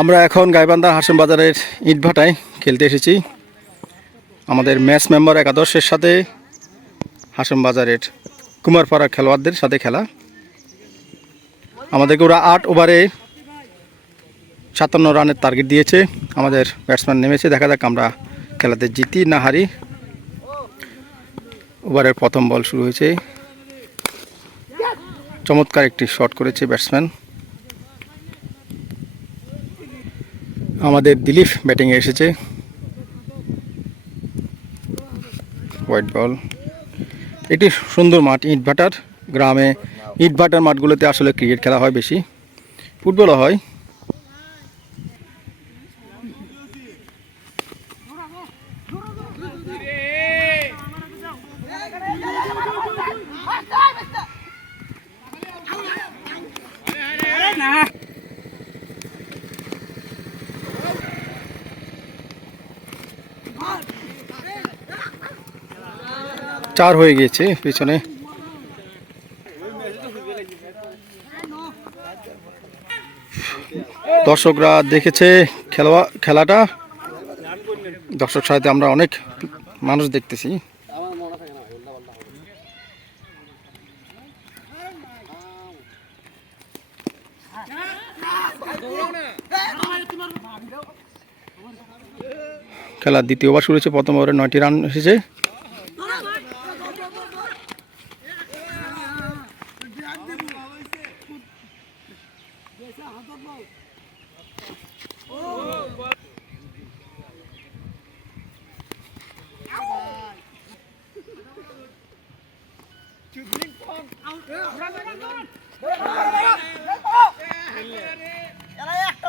আমরা এখন গাইবান্ধা হাসম বাজারের ইটভাটায় খেলতে এসেছি। আমাদের ম্যাচ মেম্বার একাদশের সাথে হাসম বাজারের কুমারপাড়া খেলোয়াড়দের সাথে খেলা। আমাদেরকে ওরা আট ওভারে সাতান্ন রানের টার্গেট দিয়েছে। আমাদের ব্যাটসম্যান নেমেছে। দেখা যাক আমরা খেলাতে জিতি না হারি। ওভারের প্রথম বল শুরু হয়েছে। চমৎকার একটি শট করেছে ব্যাটসম্যান। আমাদের দিলীপ ব্যাটিংয়ে এসেছে হোয়াইট বল এটি সুন্দর মাঠ ইটভাটার গ্রামে ইটভাটার মাঠগুলোতে আসলে ক্রিকেট খেলা হয় বেশি ফুটবলও হয় চার হয়ে গিয়েছে পিছনে। দর্শকরা দেখেছে খেলোয়া খেলাটা। দর্শক সাথে আমরা অনেক মানুষ দেখতেছি। খেলা দ্বিতীয় ওভার শুরু হয়েছে প্রথম ওভারে নয়টি রান এসেছে। একটা